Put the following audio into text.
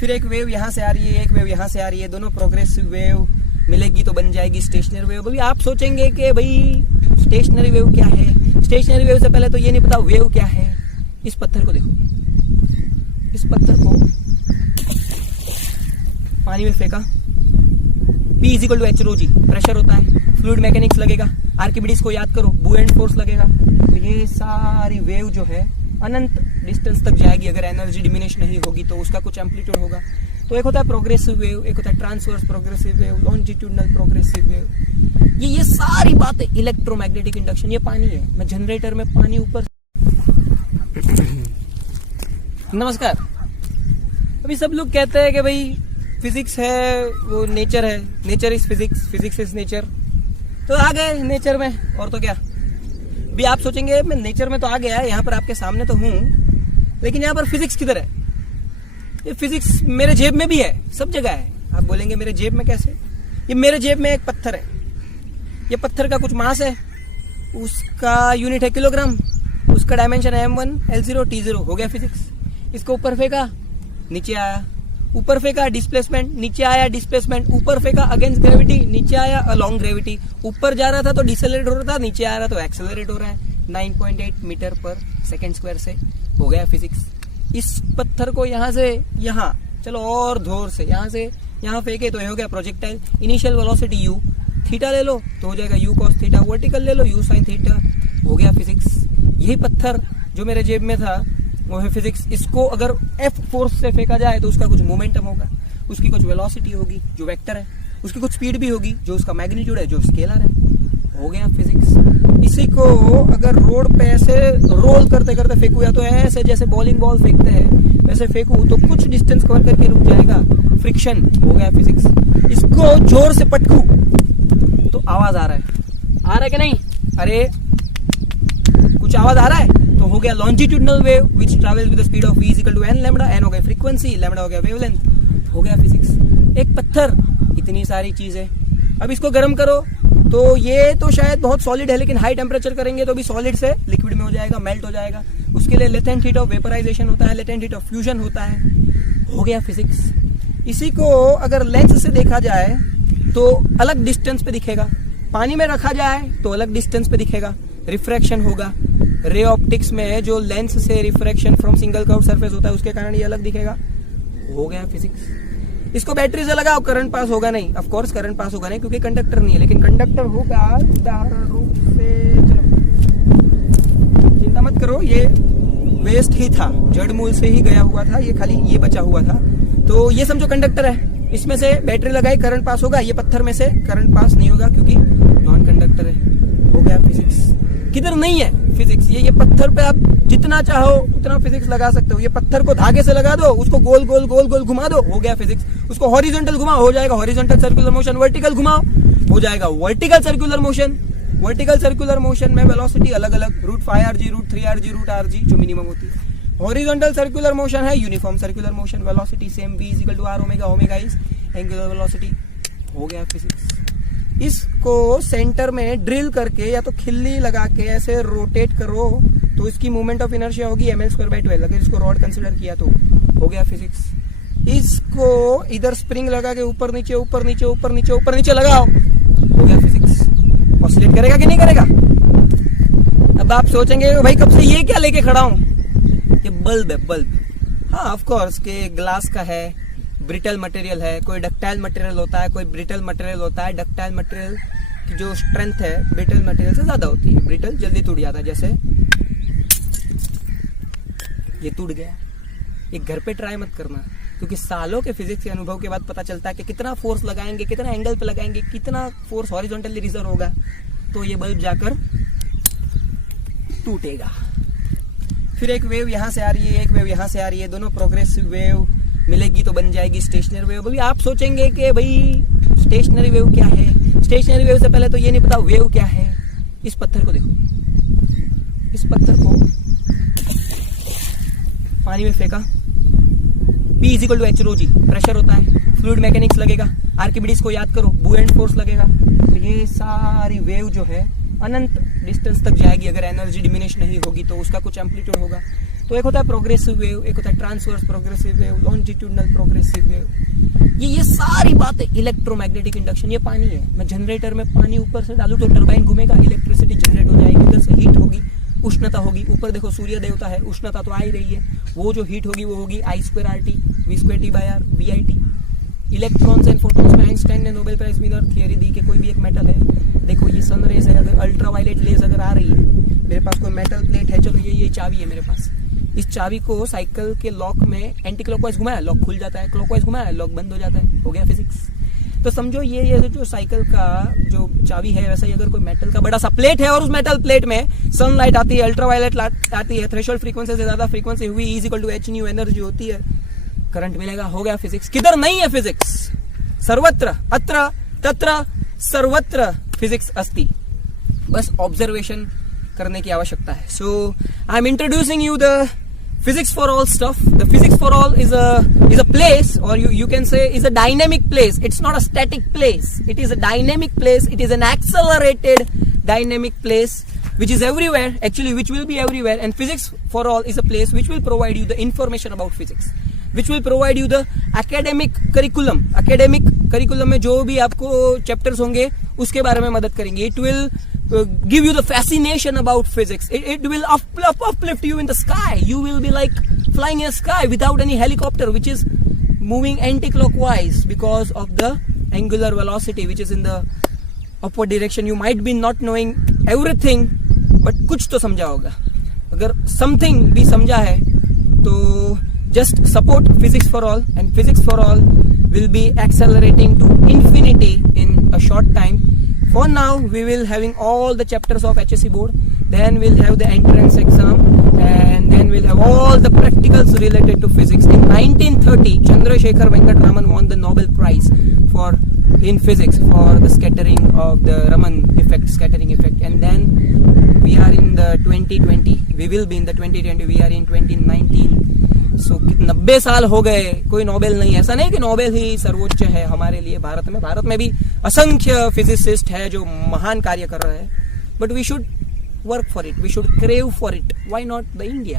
फिर एक वेव यहाँ से आ रही है, एक वेव यहाँ से आ रही है, दोनों प्रोग्रेसिव वेव मिलेगी तो बन जाएगी स्टेशनरी वेव। अभी आप सोचेंगे कि भाई स्टेशनरी वेव क्या है। स्टेशनरी वेव से पहले तो ये नहीं पता वेव क्या है। इस पत्थर को देखो, इस पत्थर को पानी में फेंका, P = H ρg प्रेशर होता है, फ्लूइड मैकेनिक्स लगेगा, आर्किमिडीज को याद करो, बुएंट फोर्स लगेगा, तो ये सारी वेव जो है अनंत डिस्टेंस तक जाएगी। अगर एनर्जी डिमिनिश नहीं होगी तो उसका कुछ एम्पलीट्यूड होगा। तो एक होता है प्रोग्रेसिव वेव, एक होता है transverse progressive wave, longitudinal progressive wave. ये सारी बातें इलेक्ट्रोमैग्नेटिक इंडक्शन। ये पानी है, मैं जनरेटर में पानी ऊपर नमस्कार। अभी सब लोग कहते हैं कि भाई फिजिक्स है वो नेचर है, nature is physics, physics is nature. तो आ गए नेचर में, और तो क्या। भी आप सोचेंगे मैं नेचर में तो आ गया, यहाँ पर आपके सामने तो हूँ, लेकिन यहाँ पर फिजिक्स किधर है। ये फिजिक्स मेरे जेब में भी है, सब जगह है। आप बोलेंगे मेरे जेब में कैसे। ये मेरे जेब में एक पत्थर है, ये पत्थर का कुछ मास है, उसका यूनिट है किलोग्राम, उसका डायमेंशन है m1 L0 T0। हो गया फिजिक्स। इसको ऊपर फेंका, नीचे आया, ऊपर फेंका डिस्प्लेसमेंट, नीचे आया डिस्प्लेसमेंट, ऊपर फेंका अगेंस्ट ग्रेविटी, नीचे आया अलॉन्ग ग्रेविटी। ऊपर जा रहा था तो डिसेलरेट हो रहा था, नीचे आ रहा तो एक्सेलरेट हो रहा है। 9.8 मीटर पर सेकेंड स्क्वायर से हो गया फिजिक्स। इस पत्थर को यहाँ से यहाँ, चलो और जोर से यहाँ से यहाँ फेंके तो ये हो गया projectile. Initial velocity u, theta ले लो तो हो जाएगा u cos थीटा, वर्टिकल ले लो u sin थीटा, हो गया फिजिक्स। यही पत्थर जो मेरे जेब में था वो है फिजिक्स। इसको अगर F फोर्स से फेंका जाए तो उसका कुछ मोमेंटम होगा, उसकी कुछ वेलोसिटी होगी जो वेक्टर है, उसकी कुछ स्पीड भी होगी जो उसका मैग्नीट्यूड है जो स्केलर है। हो गया फिजिक्स। इसी को अगर रोड पे ऐसे रोल करते करते फेंकू, या तो ऐसे जैसे बॉलिंग बॉल फेंकते हैं वैसे फेंकू तो कुछ डिस्टेंस कवर करके रुक जाएगा, फ्रिक्शन। हो गया फिजिक्स। इसको जोर से पटकू तो आवाज आ रहा है कि नहीं। अरे कुछ आवाज आ रहा है तो हो गया longitudinal wave which travels with the speed of v = n lambda. n हो गया फ्रीक्वेंसी, लैम्डा हो गया वेवलेंथ। हो गया फिजिक्स। एक पत्थर, इतनी सारी चीजें। अब इसको गर्म करो तो ये तो शायद बहुत सॉलिड है, लेकिन हाई टेम्परेचर करेंगे तो भी सॉलिड से लिक्विड में हो जाएगा, मेल्ट हो जाएगा। उसके लिए लेटेंट हीट ऑफ वेपराइजेशन होता है, लेटेंट हीट ऑफ फ्यूजन होता है। हो गया फिजिक्स। इसी को अगर लेंस से देखा जाए तो अलग डिस्टेंस पे दिखेगा, पानी में रखा जाए तो अलग डिस्टेंस पे दिखेगा, रिफ्रैक्शन होगा। रे ऑप्टिक्स में जो लेंस से refraction from single curve surface होता है उसके कारण ये अलग दिखेगा। हो गया फिजिक्स। इसको बैटरी से लगाओ, करंट पास होगा नहीं, ऑफ कोर्स करंट पास होगा नहीं क्योंकि कंडक्टर नहीं है, लेकिन कंडक्टर होगा उदाहरण रूप से। चलो चिंता मत करो, ये वेस्ट ही था, जड़ मूल से ही गया हुआ था, ये खाली ये बचा हुआ था। तो ये समझो कंडक्टर है, इसमें से बैटरी लगाई करंट पास होगा, ये पत्थर में से करंट पास नहीं होगा क्योंकि नॉन कंडक्टर है। हो गया फिजिक्स। किधर नहीं है फिजिक्स। ये पत्थर पे आप जितना चाहो उतना फिजिक्स लगा सकते हो। ये पत्थर को धागे से लगा दो, उसको गोल गोल गोल गोल घुमा दो, हो गया फिजिक्स। उसको हॉरिजॉन्टल घुमाओ, हो जाएगा हॉरिजॉन्टल सर्कुलर मोशन। वर्टिकल घुमाओ, हो जाएगा vertical circular motion. Vertical circular motion में वेलोसिटी अलग अलग, √5rg, √3rg, √rg जो मिनिमम होती है। हॉरिजॉन्टल सर्कुलर मोशन है uniform circular motion, velocity same v = r omega, omega is angular velocity. हो गया फिजिक्स। इसको सेंटर में ड्रिल करके या तो खिल्ली लगा के ऐसे रोटेट करो तो इसकी मूवमेंट ऑफ इनर्शिया होगी mL²/12। अगर इसको रॉड कंसिडर किया तो हो गया फिजिक्स। इसको इधर स्प्रिंग लगा के ऊपर नीचे ऊपर नीचे ऊपर नीचे ऊपर नीचे लगाओ, हो गया फिजिक्स। ऑसिलेट करेगा कि नहीं करेगा। अब आप सोचेंगे भाई कब से ये क्या लेके खड़ा हूं, ये बल्ब है, बल्ब। हाँ ऑफ कोर्स के ग्लास का है, ब्रिटल मटेरियल है, कोई डक्टाइल मटेरियल होता है, कोई ब्रिटल मटेरियल होता है। डक्टाइल मटेरियल की जो स्ट्रेंथ है ब्रिटल मटेरियल से ज्यादा होती है, ब्रिटल जल्दी टूट जाता है। जैसे ये टूट गया, ये घर पे ट्राई मत करना क्योंकि सालों के फिजिक्स के अनुभव के बाद पता चलता है कि कितना फोर्स लगाएंगे, कितना एंगल पे लगाएंगे, कितना फोर्स हॉरिजॉन्टली रिजर्व होगा तो ये बल्ब जाकर टूटेगा। फिर एक वेव यहाँ से आ रही है, एक वेव यहाँ से आ रही है, दोनों प्रोग्रेसिव वेव मिलेगी तो बन जाएगी स्टेशनरी वेव। अभी आप सोचेंगे कि भाई स्टेशनरी वेव क्या है। स्टेशनरी वेव से पहले तो ये नहीं पता वेव क्या है। इस पत्थर को देखो, इस पत्थर को पानी में फेंका, P = H ρg प्रेशर होता है, फ्लूइड मैकेनिक्स लगेगा, आर्किमिडीज को याद करो, बुएंट फोर्स लगेगा। तो ये सारी वेव जो है अनंत डिस्टेंस तक जाएगी। अगर एनर्जी डिमिनिश नहीं होगी तो उसका कुछ एम्पलीट्यूड होगा। तो एक होता है प्रोग्रेसिव वेव, एक होता है transverse progressive wave, longitudinal progressive wave. ये सारी बातें, इलेक्ट्रोमैग्नेटिक इंडक्शन, ये पानी है। मैं जनरेटर में पानी ऊपर से डालूं तो टरबाइन घूमेगा, इलेक्ट्रिसिटी जनरेट हो जाएगी, इधर से हीट होगी, उष्णता होगी। ऊपर देखो सूर्य देवता है, उष्णता तो आ ही रही है, वो जो हीट होगी वो होगी I2RT V2T/R VIT। Electrons and photons में आइंस्टाइन ने नोबेल प्राइज विनर थियरी दी कि कोई भी एक मेटल है, देखो ये सन रेज है, अगर अल्ट्रावायलेट रेज अगर आ रही है, मेरे पास कोई मेटल प्लेट है, चलो ये चाबी है मेरे पास, इस चाबी को साइकिल के लॉक में एंटी क्लॉकवाइज घुमाया, लॉक खुल जाता है, क्लॉकवाइज घुमाया, लॉक बंद हो जाता है, हो गया फिजिक्स। तो समझो ये जो साइकिल का जो चाबी है, वैसा ही अगर कोई मेटल का बड़ा सा प्लेट है और उस मेटल प्लेट में सनलाइट आती है, अल्ट्रावायलेट आती है, थ्रेशोल्ड फ्रीक्वेंसी से ज्यादा फ्रीक्वेंसी हुई E=H न्यू एनर्जी होती है, करंट मिलेगा, हो गया फिजिक्स। किधर नहीं है फिजिक्स? सर्वत्र, अत्र तत्र सर्वत्र फिजिक्स अस्ति, बस ऑब्जर्वेशन करने की आवश्यकता है। So I am introducing you the physics for all stuff. The physics for all is a place, or you can say is a dynamic place. It's not a static place. It is a dynamic place. It is an accelerated dynamic place which is everywhere, actually which will be everywhere. And physics for all is a place which will provide you the information about physics, which will provide you the academic curriculum. Academic curriculum में जो भी आपको chapters होंगे उसके बारे में मदद करेंगे. It will give you the fascination about physics. It will uplift you in the sky. You will be like flying in the sky without any helicopter which is moving anti-clockwise because of the angular velocity which is in the upward direction. You might be not knowing everything, but कुछ तो समझा होगा. अगर something भी समझा है तो just support physics for all, and physics for all will be accelerating to infinity in a short time. For now, we will having all the chapters of HSC board, then we'll have the entrance exam, and then we'll have all the practicals related to physics. In 1930, Chandrasekhar Venkat Raman won the Nobel Prize in physics for the scattering of the Raman effect, scattering effect. And then we are in the 2020, we will be in the 2020, we are in 2019. सो 90 साल हो गए, कोई Nobel नहीं। ऐसा नहीं कि Nobel ही सर्वोच्च है हमारे लिए। भारत में भी असंख्य फिजिसिस्ट है जो महान कार्य कर रहे हैं, but we should work for it, we should crave for it, why not the India.